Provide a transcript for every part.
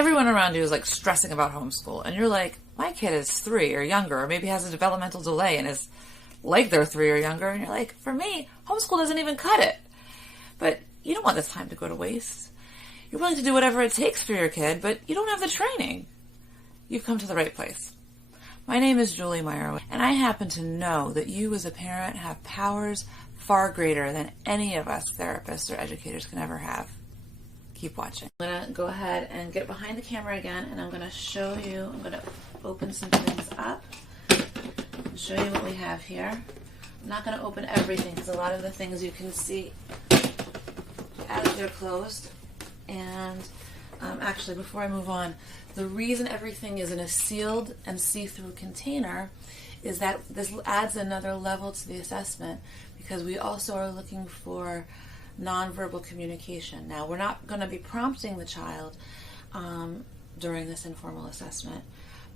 everyone around you is like stressing about homeschool, and you're like, my kid is 3 or younger, or maybe has a developmental delay and is like they're 3 or younger, and you're like, for me, homeschool doesn't even cut it. But you don't want this time to go to waste. You're willing to do whatever it takes for your kid, but you don't have the training. You've come to the right place. My name is Julie Meyer, and I happen to know that you as a parent have powers far greater than any of us therapists or educators can ever have. Keep watching. I'm going to go ahead and get behind the camera again, and I'm going to show you, I'm going to open some things up and show you what we have here. I'm not going to open everything because a lot of the things you can see as they're closed. And actually, before I move on, the reason everything is in a sealed and see-through container is that this adds another level to the assessment, because we also are looking for nonverbal communication. Now, we're not going to be prompting the child during this informal assessment,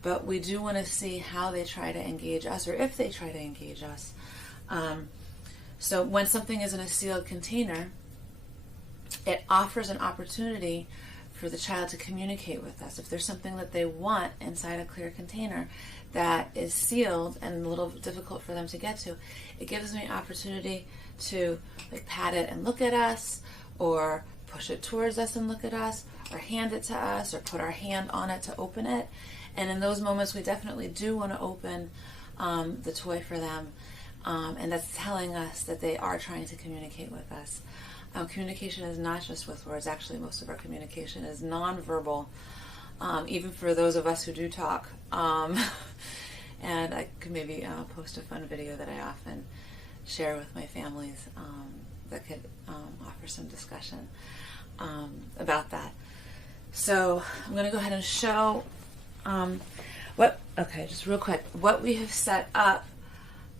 but we do want to see how they try to engage us, or if they try to engage us. So when something is in a sealed container, it offers an opportunity for the child to communicate with us. If there's something that they want inside a clear container that is sealed and a little difficult for them to get to, it gives me an opportunity to like pat it and look at us, or push it towards us and look at us, or hand it to us, or put our hand on it to open it. And in those moments, we definitely do want to open the toy for them, and that's telling us that they are trying to communicate with us. Communication is not just with words. Actually, most of our communication is nonverbal, even for those of us who do talk. And I could maybe post a fun video that I often share with my families that could offer some discussion about that. So I'm going to go ahead and show just real quick, what we have set up.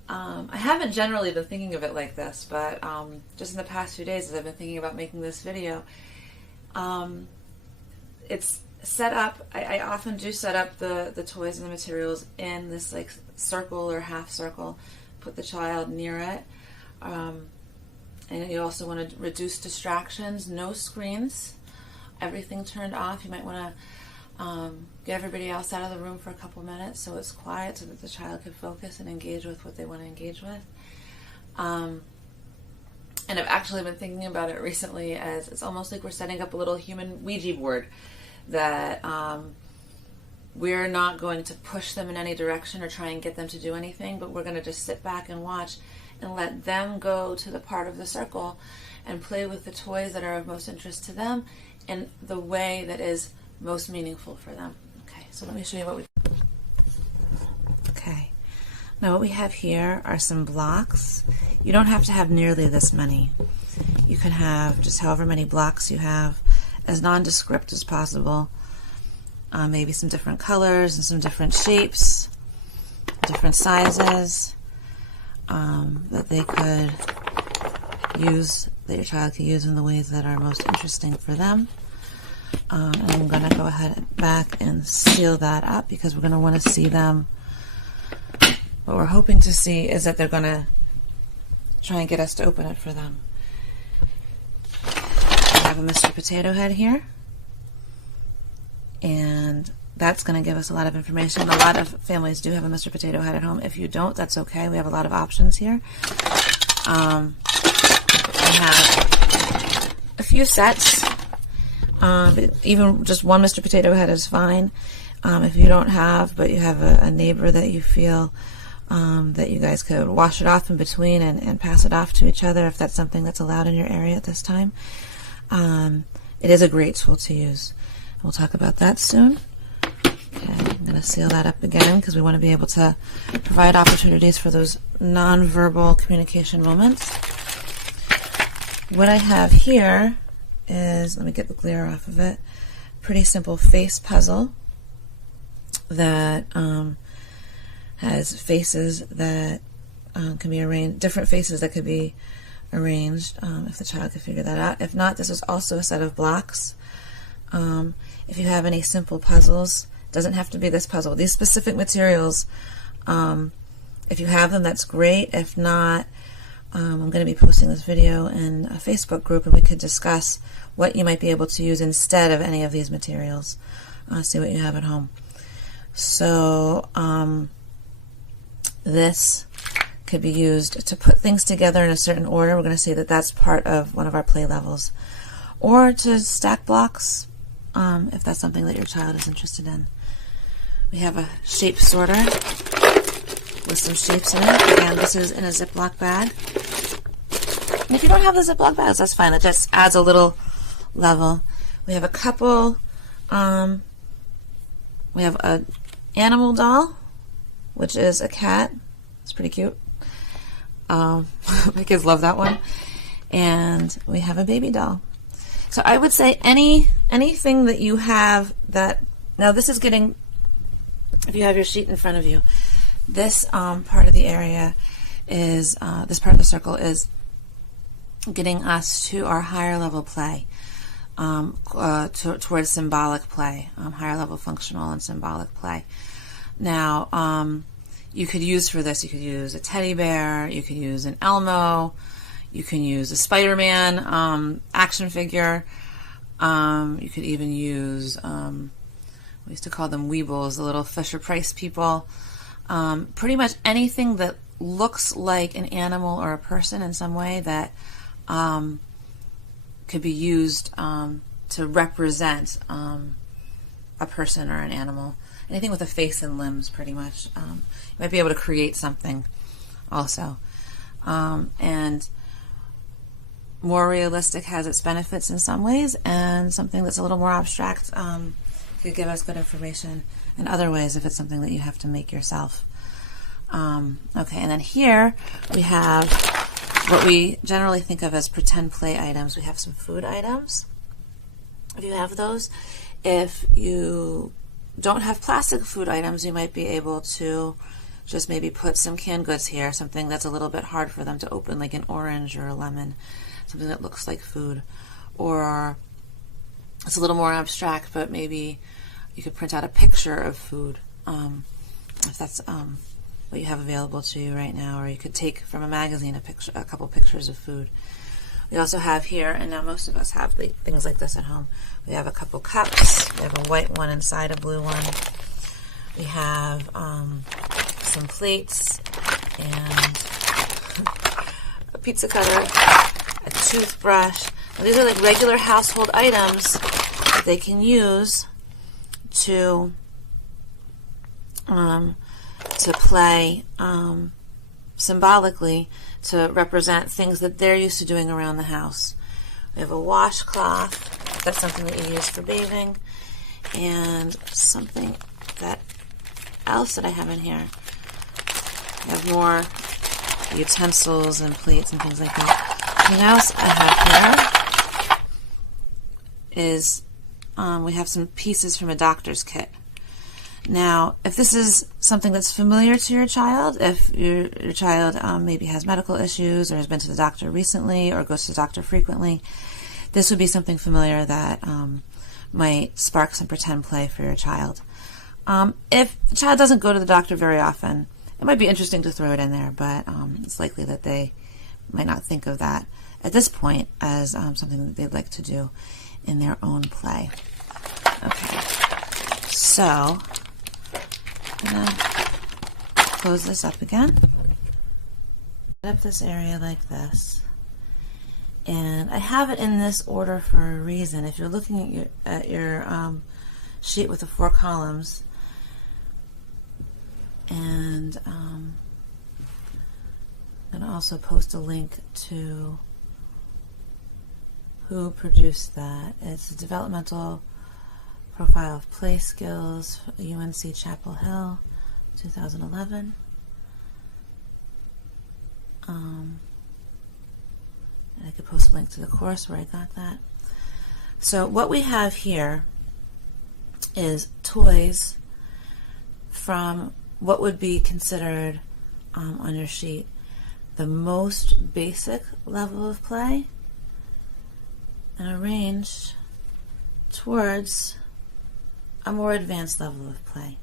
I haven't generally been thinking of it like this, but just in the past few days as I've been thinking about making this video, it's set up, I often do set up the toys and the materials in this like circle or half circle, put the child near it, and you also want to reduce distractions, no screens, everything turned off. You might want to get everybody else out of the room for a couple minutes so it's quiet, so that the child can focus and engage with what they want to engage with. And I've actually been thinking about it recently as it's almost like we're setting up a little human Ouija board, that we're not going to push them in any direction or try and get them to do anything, but we're going to just sit back and watch and let them go to the part of the circle and play with the toys that are of most interest to them in the way that is most meaningful for them. Okay, so let me show you what we... Okay, now what we have here are some blocks. You don't have to have nearly this many. You can have just however many blocks you have, as nondescript as possible. Maybe some different colors and some different shapes, different sizes that they could use, that your child could use in the ways that are most interesting for them. And I'm going to go ahead back and seal that up, because we're going to want to see them. What we're hoping to see is that they're going to try and get us to open it for them. I have a Mr. Potato Head here, and that's going to give us a lot of information. A lot of families do have a Mr. Potato Head at home. If you don't, that's okay. We have a lot of options here. I have a few sets. Even just one Mr. Potato Head is fine. If you don't have, but you have a neighbor that you feel that you guys could wash it off in between and pass it off to each other, if that's something that's allowed in your area at this time. It is a great tool to use. We'll talk about that soon. Okay, I'm going to seal that up again, because we want to be able to provide opportunities for those nonverbal communication moments. What I have here is, let me get the glare off of it, pretty simple face puzzle that has faces that can be arranged, different faces that could be arranged, if the child could figure that out. If not, this is also a set of blocks. If you have any simple puzzles, it doesn't have to be this puzzle. These specific materials, if you have them, that's great. If not, I'm going to be posting this video in a Facebook group, and we could discuss what you might be able to use instead of any of these materials. See what you have at home. So this could be used to put things together in a certain order. We're going to say that that's part of one of our play levels. Or to stack blocks, if that's something that your child is interested in. We have a shape sorter with some shapes in it. Again, this is in a Ziploc bag. And if you don't have the Ziploc bags, that's fine. It just adds a little level. We have a couple, we have an animal doll, which is a cat. It's pretty cute. My kids love that one. And we have a baby doll. So I would say anything that you have that, now this is getting, if you have your sheet in front of you, this part of the area is, this part of the circle is getting us to our higher level play, towards symbolic play, higher level functional and symbolic play. Now, you could use for this, you could use a teddy bear, you could use an Elmo, you can use a Spider-Man action figure, you could even use, we used to call them Weebles, the little Fisher-Price people. Pretty much anything that looks like an animal or a person in some way that could be used to represent a person or an animal. Anything with a face and limbs, pretty much. You might be able to create something also. And more realistic has its benefits in some ways, and something that's a little more abstract could give us good information in other ways if it's something that you have to make yourself. Okay, and then here we have what we generally think of as pretend play items. We have some food items, if you have those. If you don't have plastic food items, you might be able to just maybe put some canned goods here, something that's a little bit hard for them to open, like an orange or a lemon, something that looks like food. Or it's a little more abstract, but maybe you could print out a picture of food, if that's what you have available to you right now, or you could take from a magazine a couple pictures of food. We also have here, and now most of us have things like this at home, we have a couple cups, we have a white one inside a blue one, we have some plates, and a pizza cutter, a toothbrush. Now, these are like regular household items that they can use to play symbolically, to represent things that they're used to doing around the house. We have a washcloth. That's something that you use for bathing. And something else that I have in here. I have more utensils and plates and things like that. Something else I have here is we have some pieces from a doctor's kit. Now, if this is something that's familiar to your child, if your child maybe has medical issues or has been to the doctor recently or goes to the doctor frequently, this would be something familiar that might spark some pretend play for your child. If the child doesn't go to the doctor very often, it might be interesting to throw it in there, but it's likely that they might not think of that at this point as something that they'd like to do in their own play. Okay, so I'm going to close this up again. Set up this area like this. And I have it in this order for a reason. If you're looking at your sheet with the 4 columns, and I'm going to also post a link to who produced that. It's a developmental profile of play skills, UNC Chapel Hill, 2011. And I could post a link to the course where I got that. So what we have here is toys from what would be considered on your sheet the most basic level of play, and arranged towards a more advanced level of play.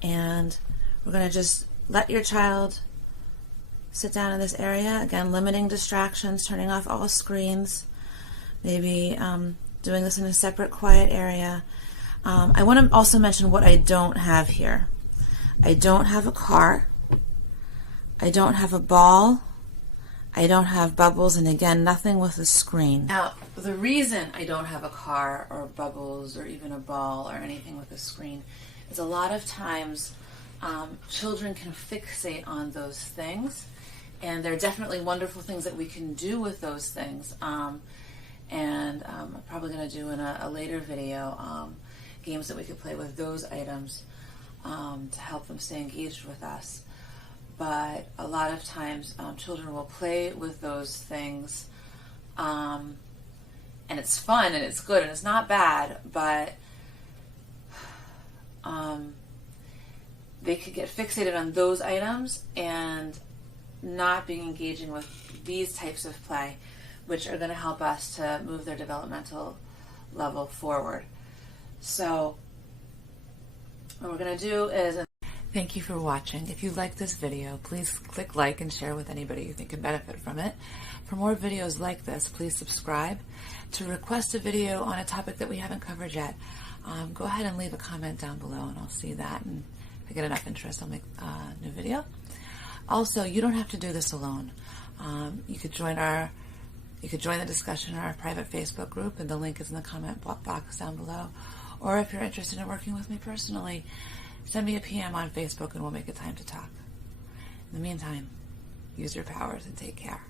And we're going to just let your child sit down in this area. Again, limiting distractions, turning off all screens, maybe doing this in a separate quiet area. I want to also mention what I don't have here. I don't have a car. I don't have a ball. I don't have bubbles, and again, nothing with a screen. Now, the reason I don't have a car or bubbles or even a ball or anything with a screen is a lot of times children can fixate on those things, and there are definitely wonderful things that we can do with those things. I'm probably going to do in a later video games that we could play with those items to help them stay engaged with us. But a lot of times children will play with those things, and it's fun and it's good and it's not bad, but they could get fixated on those items and not being engaging with these types of play, which are going to help us to move their developmental level forward. So what we're going to do is... Thank you for watching. If you like this video, please click like and share with anybody you think can benefit from it. For more videos like this, please subscribe. To request a video on a topic that we haven't covered yet, go ahead and leave a comment down below and I'll see that, and if I get enough interest, I'll make a new video. Also, you don't have to do this alone. You could join the discussion in our private Facebook group, and the link is in the comment box down below. Or if you're interested in working with me personally, send me a PM on Facebook and we'll make a time to talk. In the meantime, use your powers and take care.